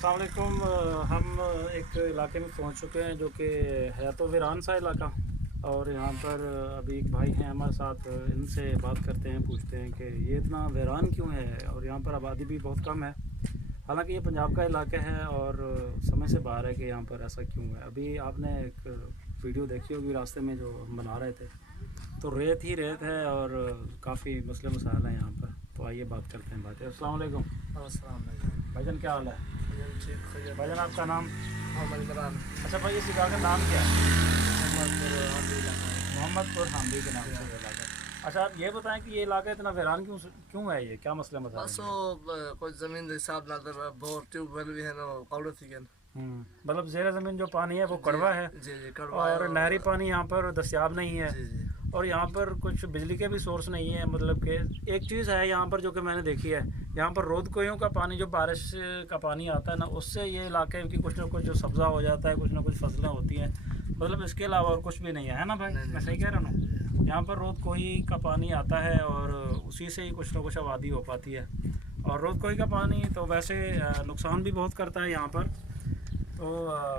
अस्सलाम वालेकुम। हम एक इलाके में पहुंच चुके हैं जो कि है तो वीरान सा इलाका, और यहाँ पर अभी एक भाई हैं हमारे साथ। इनसे बात करते हैं, पूछते हैं कि ये इतना वीरान क्यों है और यहाँ पर आबादी भी बहुत कम है। हालांकि ये पंजाब का इलाका है और समझ से बाहर है कि यहाँ पर ऐसा क्यों है। अभी आपने एक वीडियो देखी होगी रास्ते में जो हम बना रहे थे, तो रेत ही रेत है और काफ़ी मसले मसाइल हैं यहाँ पर। तो आइए बात करते हैं। बात अस्सलाम वालेकुम भाईजान, क्या हाल है भाईजान? आपका नाम? अच्छा भाई, इस जगह का नाम क्या है? मोहम्मदपुर हांडी के नाम से ये इलाका। अच्छा, आप ये बताएं कि ये इलाका इतना वीरान क्यों है? ये क्या मसला मसाइल बस है? वो कोई जमीन के हिसाब ना बोर ट्यूबवेल भी है ना कौड़े थी के मतलब ज़ेर ज़मीन जो पानी है वो कड़वा है। जी जी कड़वा है और नहरी पानी यहाँ पर दस्तियाब नहीं है। जी जी और यहाँ पर कुछ बिजली के भी सोर्स नहीं है। मतलब कि एक चीज़ है यहाँ पर जो कि मैंने देखी है, यहाँ पर रोद कोयों का पानी, जो बारिश का पानी आता है ना, उससे ये इलाके की कुछ ना कुछ जो सब्ज़ा हो जाता है, कुछ ना कुछ फसलें होती हैं। मतलब इसके अलावा और कुछ भी नहीं है ना भाई? मैं सही कह रहा हूँ? यहाँ पर रोद कोही का पानी आता है और उसी से ही कुछ ना कुछ आबादी हो पाती है। और रोद कोही का पानी तो वैसे नुकसान भी बहुत करता है यहाँ पर। तो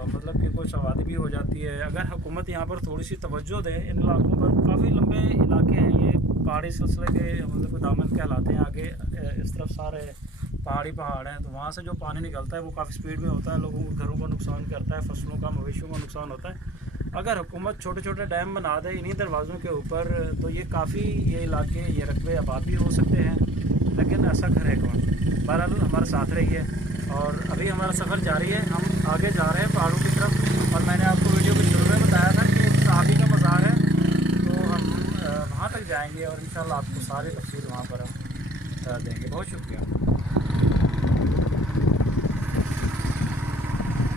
मतलब कि कुछ आबादी भी हो जाती है। अगर हुकूमत यहाँ पर थोड़ी सी तवज्जो दे, इन इलाकों पर काफ़ी लंबे इलाके हैं ये, पहाड़ी सिलसिले के मतलब दामन कहलाते हैं। आगे इस तरफ सारे पहाड़ हैं, तो वहाँ से जो पानी निकलता है वो काफ़ी स्पीड में होता है, लोगों के घरों को नुकसान करता है, फसलों का, मवेशियों का नुकसान होता है। अगर हुकूमत छोटे छोटे डैम बना दे इन्हीं दरवाज़ों के ऊपर, तो ये काफ़ी ये इलाके, ये रकबे आबाद भी हो सकते हैं। लेकिन ऐसा करे कौन? बहरहाल हमारे साथ रहिए। और अभी हमारा सफ़र जारी है, हम आगे जा रहे हैं पहाड़ों की तरफ। और मैंने आपको वीडियो के शुरू में बताया था कि एक सहाबी का मज़ार है, तो हम वहाँ तक जाएंगे और इंशाल्लाह आपको सारी तफसील वहाँ पर हम देंगे। बहुत शुक्रिया।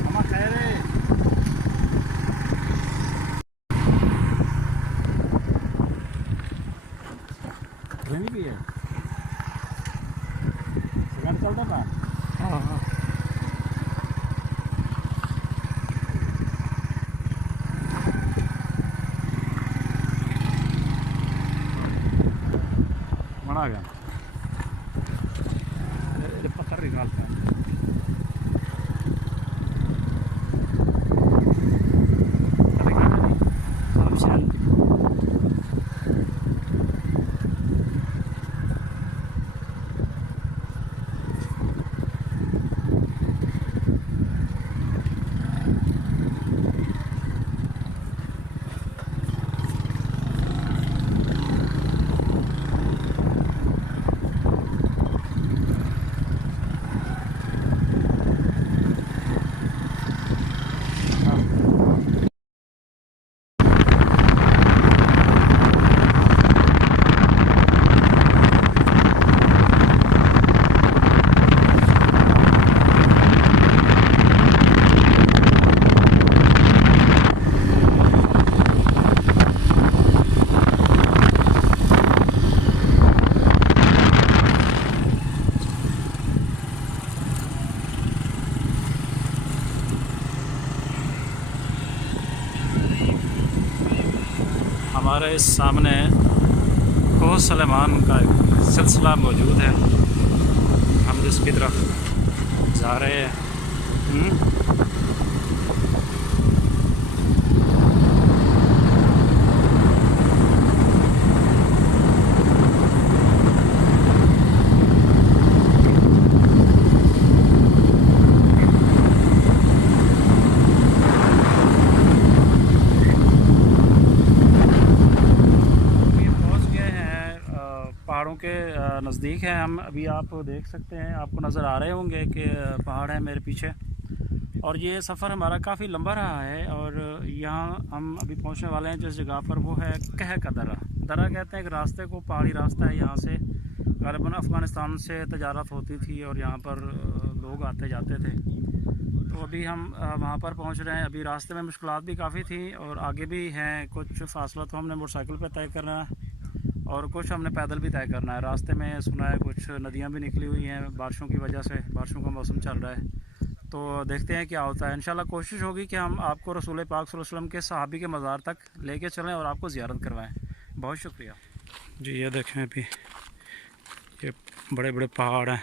हम खैर भी है चलता था। हाँ हाँ, बना गया पत्थर निकालता है। हमारे सामने कोह सलेमान का एक सिलसिला मौजूद है, हम जिसकी तरफ जा रहे हैं। पहाड़ों के नज़दीक हैं हम अभी। आप देख सकते हैं, आपको नज़र आ रहे होंगे कि पहाड़ है मेरे पीछे। और ये सफ़र हमारा काफ़ी लंबा रहा है और यहाँ हम अभी पहुँचने वाले हैं जिस जगह पर, वो है कह का दर्रा। दर्रा कहते हैं एक रास्ते को, पहाड़ी रास्ता है। यहाँ से ग़ालिबन अफ़गानिस्तान से तजारत होती थी और यहाँ पर लोग आते जाते थे। तो अभी हम वहाँ पर पहुँच रहे हैं। अभी रास्ते में मुश्किलात भी काफ़ी थी और आगे भी हैं कुछ फासला, तो हमने मोटरसाइकिल पर तय करना है और कुछ हमने पैदल भी तय करना है। रास्ते में सुना है कुछ नदियाँ भी निकली हुई हैं बारिशों की वजह से, बारिशों का मौसम चल रहा है। तो देखते हैं क्या होता है। इंशाल्लाह कोशिश होगी कि हम आपको रसूल पाक सल्लल्लाहु अलैहि वसल्लम के सहाबी के मज़ार तक लेके चलें और आपको ज़ियारत करवाएं। बहुत शुक्रिया जी। ये देखें, अभी ये बड़े बड़े पहाड़ हैं,